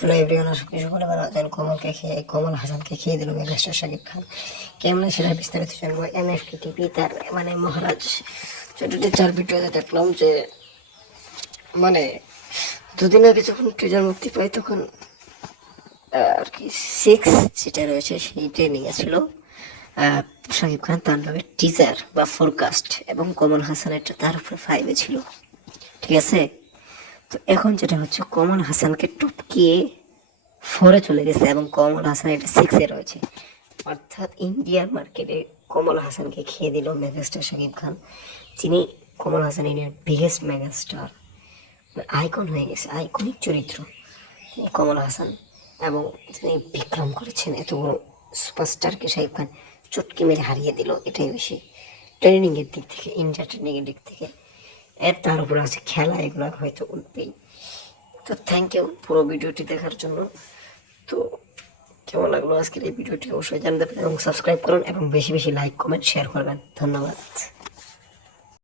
Hello everyone আশা করি সকলে ভালো কমলকে খেয়ে কমল হাসানকে খেয়ে দিল মেগাস্টার শাকিব খান। কেমন সেটা বিস্তারিত জানব এম এফ কে টিভি তার মানে মহারাজ ছোটটি চার ভিডিওতে দেখলাম যে মানে দুদিন আগে যখন ট্রেজার মুক্তি পায় তখন আর কি সিক্স যেটা রয়েছে সেইটাই নিয়েছিল শাকিব খান তাণ্ডবের টিজার বা ফোরকাস্ট এবং কমল হাসানেরটা তার উপরে ফাইভে ছিল। ঠিক আছে? তো এখন যেটা হচ্ছে, কমল হাসানকে টপকিয়ে ফোরে চলে গেছে এবং কমল হাসান এটা সিক্সে রয়েছে। অর্থাৎ ইন্ডিয়ান মার্কেটে কমল হাসানকে খেয়ে দিল মেগাস্টার শাকিব খান, যিনি কমল হাসান ইন্ডিয়ার বিগেস্ট মেগাস্টার আইকন হয়ে গেছে আইকনিক চরিত্র। তিনি কমল হাসান এবং তিনি বিক্রম করেছেন, এত বড় সুপারস্টারকে শাকিব খান চটকি মেরে হারিয়ে দিল, এটাই বেশি ট্রেনিংয়ের দিক থেকে ইন্ডিয়া ট্রেনিংয়ের দিক থেকে। এর তার উপরে আছে খেলা, এগুলো হয়তো উঠবেই। তো থ্যাংক ইউ পুরো ভিডিওটি দেখার জন্য। তো কেমন লাগল আজকের এই ভিডিওটি? অবশ্যই জানতে পারেন এবং সাবস্ক্রাইব করুন এবং বেশি বেশি লাইক কমেন্ট শেয়ার করবেন। ধন্যবাদ।